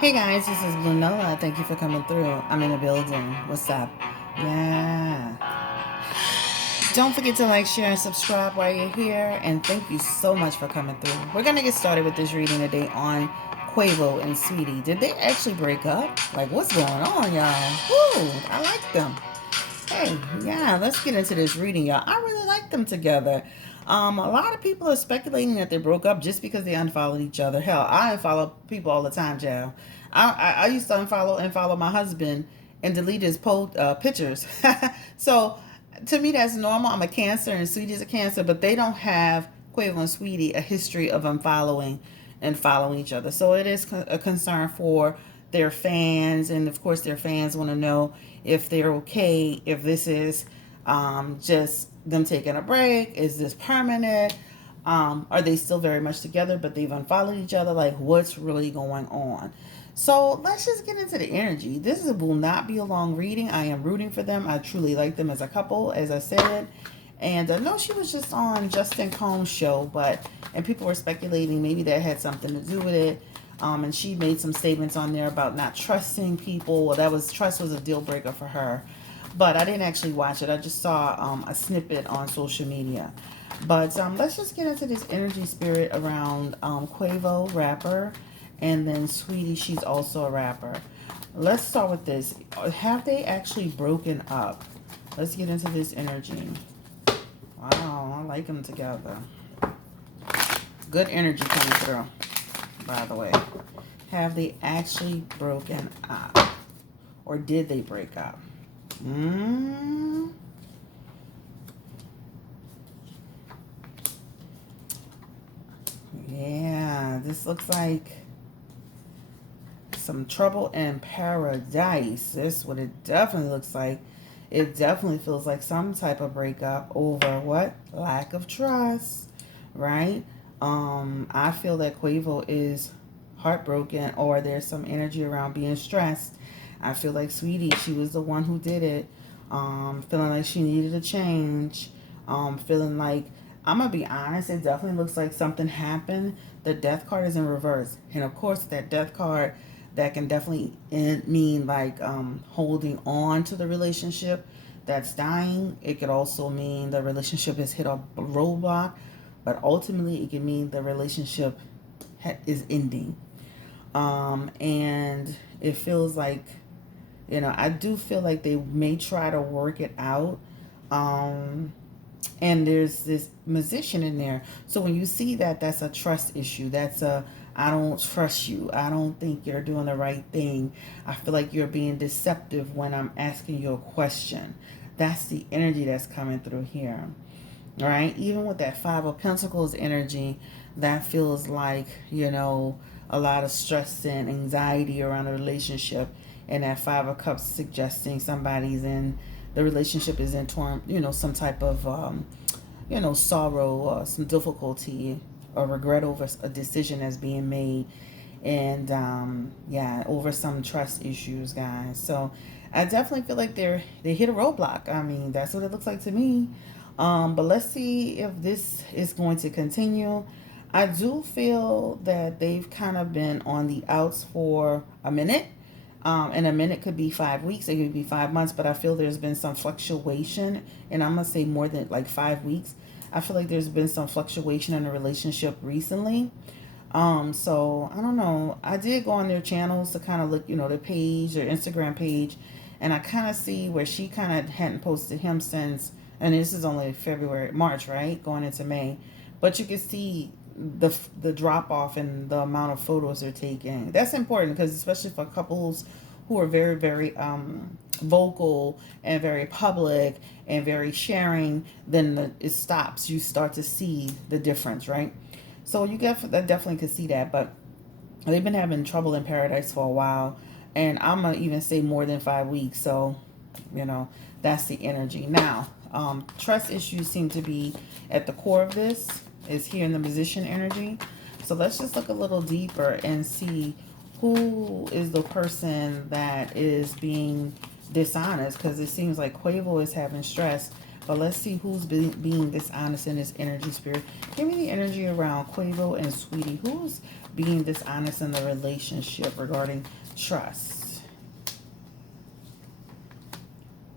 Hey guys, this is Blue Nola. Thank you for coming through. I'm in the building. What's up? Yeah. Don't forget to like, share, and subscribe while you're here. And thank you so much for coming through. We're going to get started with this reading today on Quavo and Sweetie. Did they actually break up? Like, what's going on, y'all? Woo! I like them. Hey, yeah, let's get into this reading, y'all. I really like them together. A lot of people are speculating that they broke up just because they unfollowed each other. Hell, I unfollow people all the time, Joe. I used to unfollow and follow my husband and delete his pictures. So to me, that's normal. I'm a Cancer and Sweetie's a Cancer, but they don't have, Quavo and Sweetie, a history of unfollowing and following each other. So it is a concern for their fans, and of course, their fans want to know if they're okay, if this is just them taking a break, is this permanent? Are they still very much together, but they've unfollowed each other? Like, what's really going on? So let's just get into the energy. This will not be a long reading. I am rooting for them. I truly like them as a couple, as I said. And I know she was just on Justin Combs' show, and people were speculating maybe that had something to do with it. And she made some statements on there about not trusting people. Well, trust was a deal breaker for her. But I didn't actually watch it. I just saw a snippet on social media. But let's just get into this energy spirit around Quavo, rapper, and then Sweetie, she's also a rapper. Let's start with this. Have they actually broken up? Let's get into this energy. Wow, I like them together. Good energy coming through, by the way. Have they actually broken up? Or did they break up? Yeah, this looks like some trouble in paradise. This is what it definitely looks like. It definitely feels like some type of breakup over what? Lack of trust, right? I feel that Quavo is heartbroken, or there's some energy around being stressed. I feel like Sweetie, she was the one who did it. Feeling like she needed a change. Feeling like, I'm going to be honest, it definitely looks like something happened. The death card is in reverse. And of course, that death card, that can definitely mean like holding on to the relationship that's dying. It could also mean the relationship has hit a roadblock, but ultimately it can mean the relationship is ending. And it feels like, I do feel like they may try to work it out. And there's this musician in there. So when you see that, that's a trust issue. That's a, I don't trust you. I don't think you're doing the right thing. I feel like you're being deceptive when I'm asking you a question. That's the energy that's coming through here. All right. Even with that Five of Pentacles energy, that feels like, a lot of stress and anxiety around a relationship. And that Five of Cups suggesting somebody's in, the relationship is in some type of, sorrow or some difficulty or regret over a decision that's being made. And, over some trust issues, guys. So I definitely feel like they hit a roadblock. I mean, that's what it looks like to me. But let's see if this is going to continue. I do feel that they've kind of been on the outs for a minute. And a minute could be 5 weeks, it could be 5 months, but I feel there's been some fluctuation, and I'm going to say more than like 5 weeks. I feel like there's been some fluctuation in the relationship recently. So I don't know. I did go on their channels to kind of look, their page, their Instagram page, and I kind of see where she kind of hadn't posted him since, and this is only March, right? Going into May. But you can see the drop off in the amount of photos they're taking. That's important because especially for couples who are very, very vocal and very public and very sharing, then it stops. You start to see the difference, right? So you definitely could see that. But they've been having trouble in paradise for a while, and I'm gonna even say more than 5 weeks. So that's the energy. Now trust issues seem to be at the core of this, is here in the musician energy. So let's just look a little deeper and see who is the person that is being dishonest, because it seems like Quavo is having stress. But let's see who's being dishonest in this energy spirit. Give me the energy around Quavo and Sweetie. Who's being dishonest in the relationship regarding trust.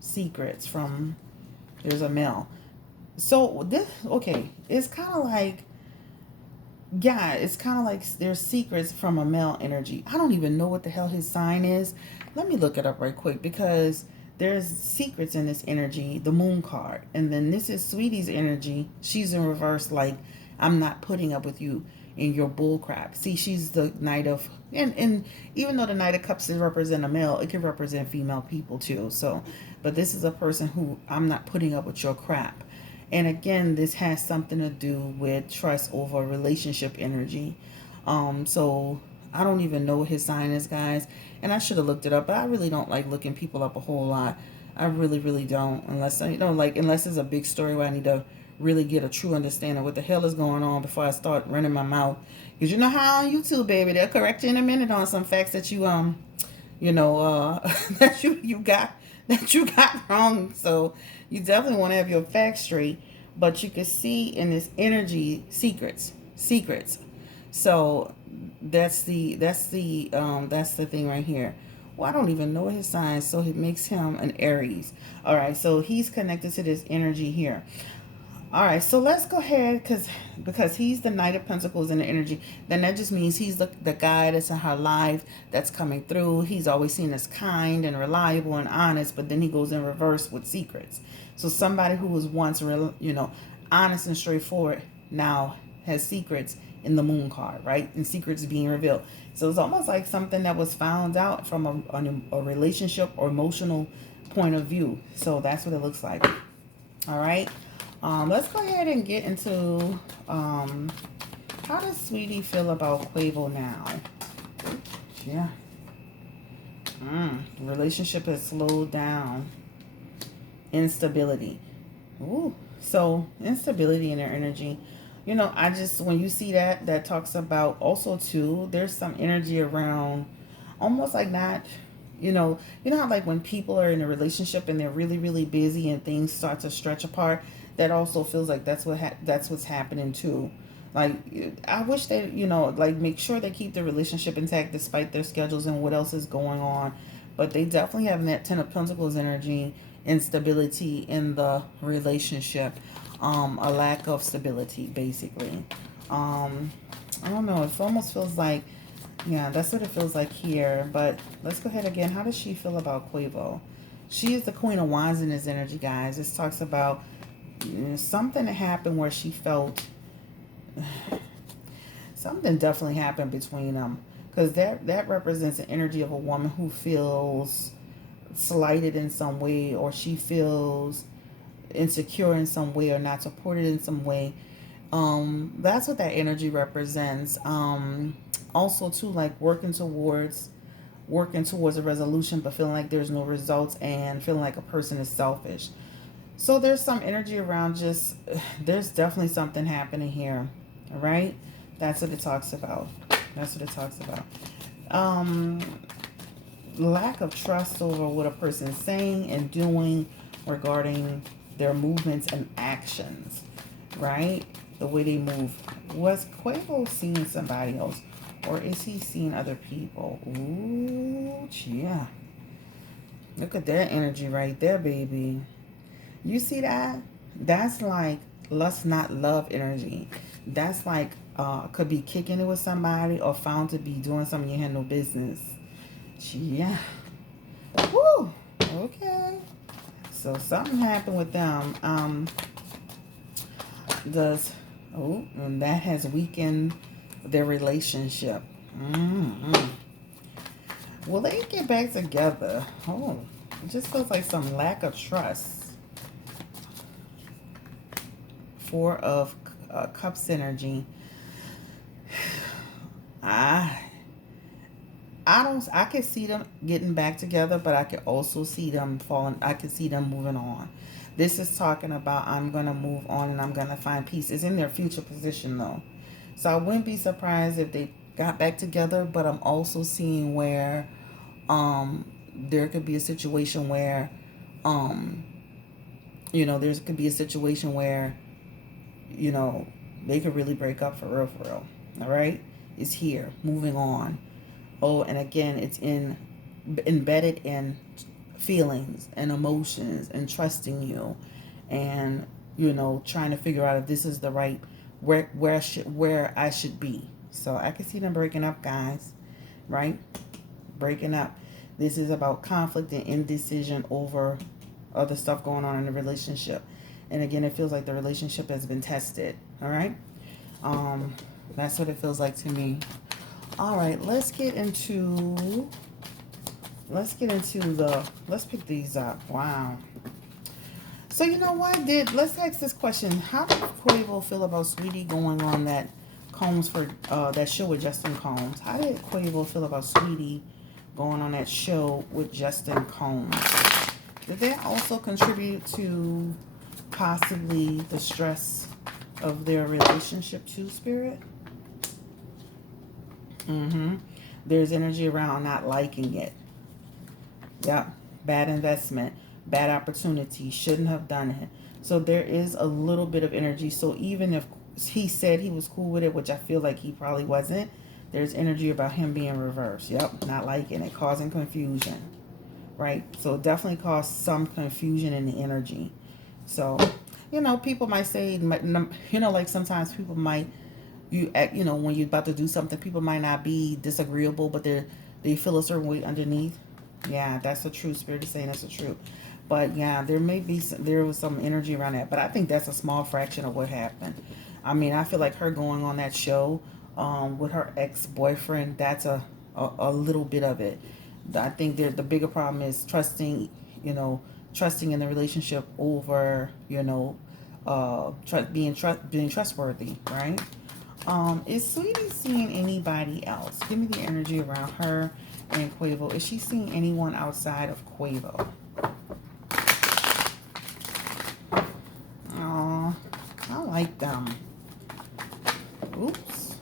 Secrets from, there's a male. So this, okay, it's kind of like, yeah, it's kind of like there's secrets from a male energy. I don't even know what the hell his sign is. Let me look it up right quick, because there's secrets in this energy, the moon card. And then this is Sweetie's energy. She's in reverse, like, I'm not putting up with you in your bull crap. See, she's the Knight of, and even though the Knight of Cups represent a male, it can represent female people too. So, but this is a person who, I'm not putting up with your crap. And again, this has something to do with trust over relationship energy. So I don't even know what his sign is, guys. And I should have looked it up, but I really don't like looking people up a whole lot. I really, really don't. Unless, like, unless it's a big story where I need to really get a true understanding of what the hell is going on before I start running my mouth. Because you know how on YouTube, baby, they'll correct you in a minute on some facts that you, that you got wrong. So you definitely want to have your facts straight. But you can see in this energy secrets. So that's the thing right here. Well, I don't even know his sign, so it makes him an Aries. All right, so he's connected to this energy here. All right, so let's go ahead, because he's the Knight of Pentacles in the energy. Then that just means he's the guy that's in her life, that's coming through. He's always seen as kind and reliable and honest, but then he goes in reverse with secrets. So somebody who was once honest and straightforward now has secrets in the moon card, right? And secrets being revealed. So it's almost like something that was found out from a relationship or emotional point of view. So that's what it looks like. All right. Let's go ahead and get into how does Sweetie feel about Quavo now? Yeah. Relationship has slowed down. Instability. Ooh. So instability in their energy. When you see that talks about also too, there's some energy around almost like not, how like when people are in a relationship and they're really, really busy and things start to stretch apart, that also feels like that's what's happening too. Like, I wish they, like, make sure they keep the relationship intact despite their schedules and what else is going on. But they definitely have that Ten of Pentacles energy, instability in the relationship, a lack of stability, basically. I don't know. It almost feels like, yeah, that's what it feels like here. But let's go ahead again. How does she feel about Quavo? She is the Queen of Wands in this energy, guys. This talks about something that happened where she felt something definitely happened between them, because that represents the energy of a woman who feels slighted in some way, or she feels insecure in some way, or not supported in some way. That's what that energy represents. Also too, like working towards a resolution, but feeling like there's no results, and feeling like a person is selfish. So there's some energy around just, there's definitely something happening here. All right. That's what it talks about. Lack of trust over what a person is saying and doing regarding their movements and actions, right? The way they move. Was Quavo seeing somebody else, or is he seeing other people? Ooh, yeah. Look at that energy right there, baby. You see that? That's like lust, not love energy. That's like could be kicking it with somebody, or found to be doing something you had no business. Yeah. Woo. Okay. So something happened with them. And that has weakened their relationship. Will they get back together? Oh, it just feels like some lack of trust. Four of Cups energy. I could see them getting back together, but I could also see them falling. I could see them moving on. This is talking about, I'm going to move on and I'm going to find peace. It's in their future position though. So I wouldn't be surprised if they got back together, but I'm also seeing where there could be a situation where there could be a situation where they could really break up for real. All right. is here, moving on. Oh, and again, it's embedded in feelings and emotions and trusting you, and trying to figure out if this is the right where I should be. So I can see them breaking up, guys, right? Breaking up. This is about conflict and indecision over other stuff going on in the relationship. And again, it feels like the relationship has been tested. All right. That's what it feels like to me. All right, let's pick these up. Wow. So you know what? Let's ask this question. How did Quavo feel about Sweetie going on that that show with Justin Combs? How did Quavo feel about Sweetie going on that show with Justin Combs? Did that also contribute to possibly the stress of their relationship too, Spirit? There's energy around not liking it. Yep. Bad investment. Bad opportunity. Shouldn't have done it. So there is a little bit of energy. So even if he said he was cool with it, which I feel like he probably wasn't, there's energy about him being reversed. Yep. Not liking it. Causing confusion. Right? So it definitely caused some confusion in the energy. So, people might say, like sometimes people might, when you're about to do something, people might not be disagreeable, but they feel a certain way underneath. Yeah, that's the truth. Spirit is saying that's the truth. But yeah, there was some energy around that. But I think that's a small fraction of what happened. I mean, I feel like her going on that show with her ex-boyfriend, that's a little bit of it. I think the bigger problem is trusting in the relationship over, being trustworthy, right? Is Sweetie seeing anybody else? Give me the energy around her and Quavo. Is she seeing anyone outside of Quavo? Oh, I like them. Oops.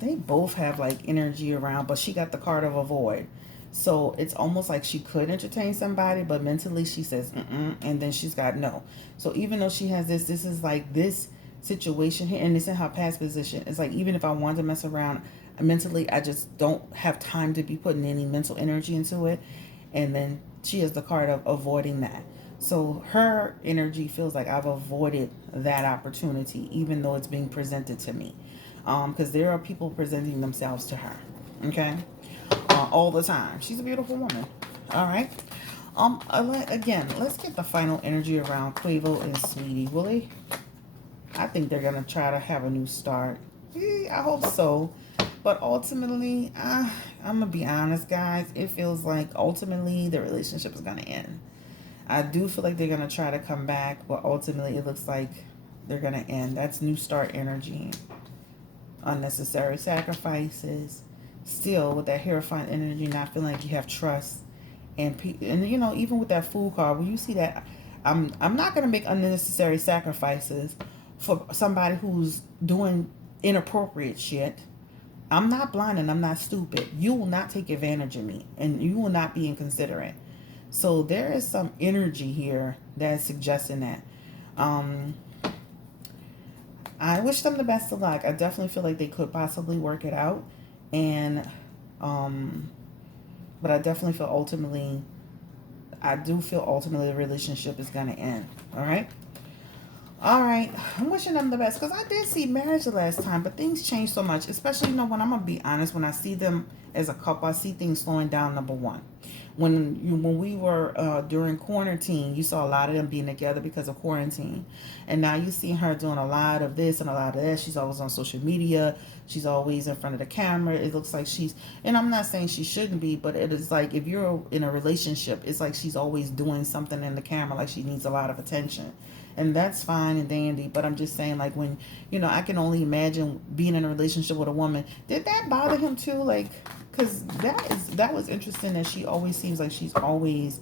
They both have like energy around, but she got the card of avoid. So it's almost like she could entertain somebody, but mentally she says, and then she's got no. So even though she has this is like this situation here, and it's in her past position. It's like, even if I wanted to mess around mentally, I just don't have time to be putting any mental energy into it. And then she has the card of avoiding that. So her energy feels like I've avoided that opportunity, even though it's being presented to me. Because there are people presenting themselves to her. Okay. All the time. She's a beautiful woman. All right. Again, let's get the final energy around Quavo and Sweetie. Will they? I think they're gonna try to have a new start. I hope so. But ultimately, I'm gonna be honest, guys. It feels like ultimately the relationship is gonna end. I do feel like they're gonna try to come back, but ultimately it looks like they're gonna end. That's new start energy. Unnecessary sacrifices. Still with that Hierophant energy, not feeling like you have trust, and even with that Fool card, when you see that, I'm not gonna make unnecessary sacrifices for somebody who's doing inappropriate shit. I'm not blind and I'm not stupid. You will not take advantage of me, and you will not be inconsiderate. So there is some energy here that is suggesting that. I wish them the best of luck. I definitely feel like they could possibly work it out. And, but I definitely feel ultimately the relationship is going to end. All right. All right. I'm wishing them the best, because I did see marriage the last time, but things change so much, especially, when I'm going to be honest, when I see them as a couple, I see things slowing down. Number one, when we were during quarantine, you saw a lot of them being together because of quarantine, and now you see her doing a lot of this and a lot of that. She's always on social media. She's always in front of the camera. It looks like and I'm not saying she shouldn't be, but it is like, if you're in a relationship, it's like she's always doing something in the camera, like she needs a lot of attention. And that's fine and dandy, but I'm just saying, like, when, I can only imagine being in a relationship with a woman. Did that bother him too? Like, because that was interesting, that she always seems like she's always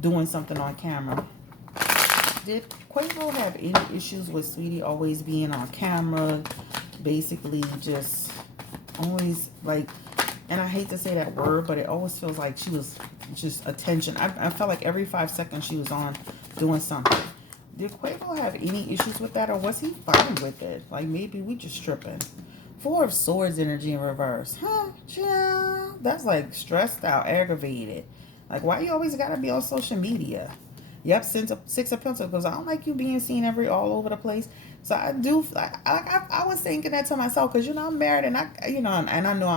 doing something on camera. Did Quavo have any issues with Sweetie always being on camera? Basically just always, like, and I hate to say that word, but it always feels like she was just attention. I felt like every 5 seconds she was on doing something. Did Quavo have any issues with that, or was he fine with it? Like, maybe we just tripping. Four of Swords energy in reverse. Huh, yeah. That's like stressed out, aggravated. Like, why you always gotta be on social media? Yep, Six of Pentacles. I don't like you being seen all over the place. So I do. I was thinking that to myself because I'm married and and I know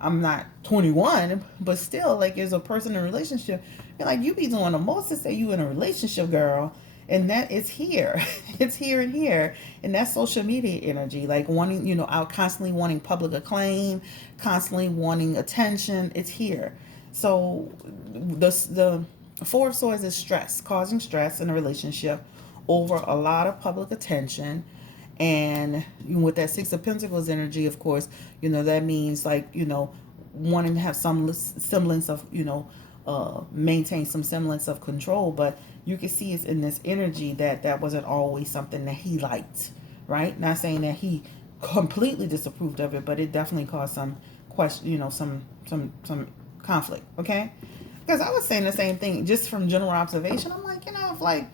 I'm not 21, but still like as a person in a relationship, you're like you be doing the most to say you in a relationship, girl, and that is here, it's here and here, and that's social media energy, like wanting out constantly wanting public acclaim, constantly wanting attention. It's here. So the Four of Swords is stress, causing stress in a relationship over a lot of public attention. And with that Six of Pentacles energy, of course, that means like, wanting to have some semblance of, maintain some semblance of control. But you can see it's in this energy that wasn't always something that he liked, right? Not saying that he completely disapproved of it, but it definitely caused some question, some conflict, okay? Because I was saying the same thing just from general observation. I'm like, if like,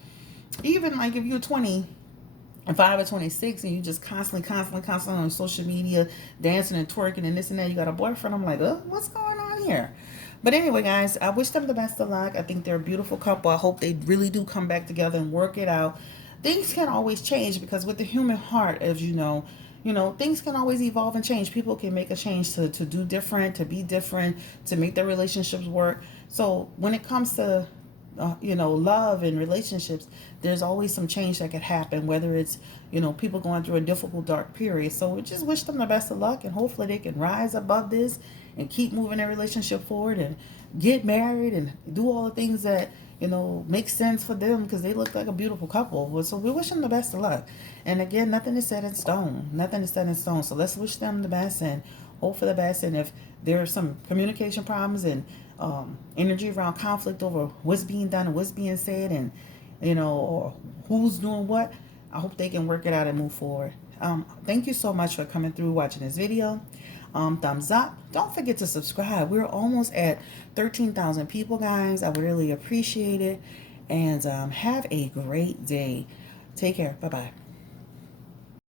even like if you're 25 or 26 and you just constantly on social media, dancing and twerking and this and that, you got a boyfriend. I'm like, what's going on here? But anyway, guys, I wish them the best of luck. I think they're a beautiful couple. I hope they really do come back together and work it out. Things can always change because with the human heart, as things can always evolve and change. People can make a change to do different, to be different, to make their relationships work. So when it comes to love and relationships, there's always some change that could happen, whether it's, people going through a difficult, dark period. So we just wish them the best of luck, and hopefully they can rise above this and keep moving their relationship forward and get married and do all the things that, make sense for them because they look like a beautiful couple. So we wish them the best of luck. And again, nothing is set in stone. Nothing is set in stone. So let's wish them the best and hope for the best. And if there are some communication problems and energy around conflict over what's being done and what's being said and or who's doing what, I hope they can work it out and move forward. Thank you so much for coming through, watching this video. Thumbs up. Don't forget to subscribe. We're almost at 13,000 people, guys. I would really appreciate it. And have a great day. Take care. Bye-bye.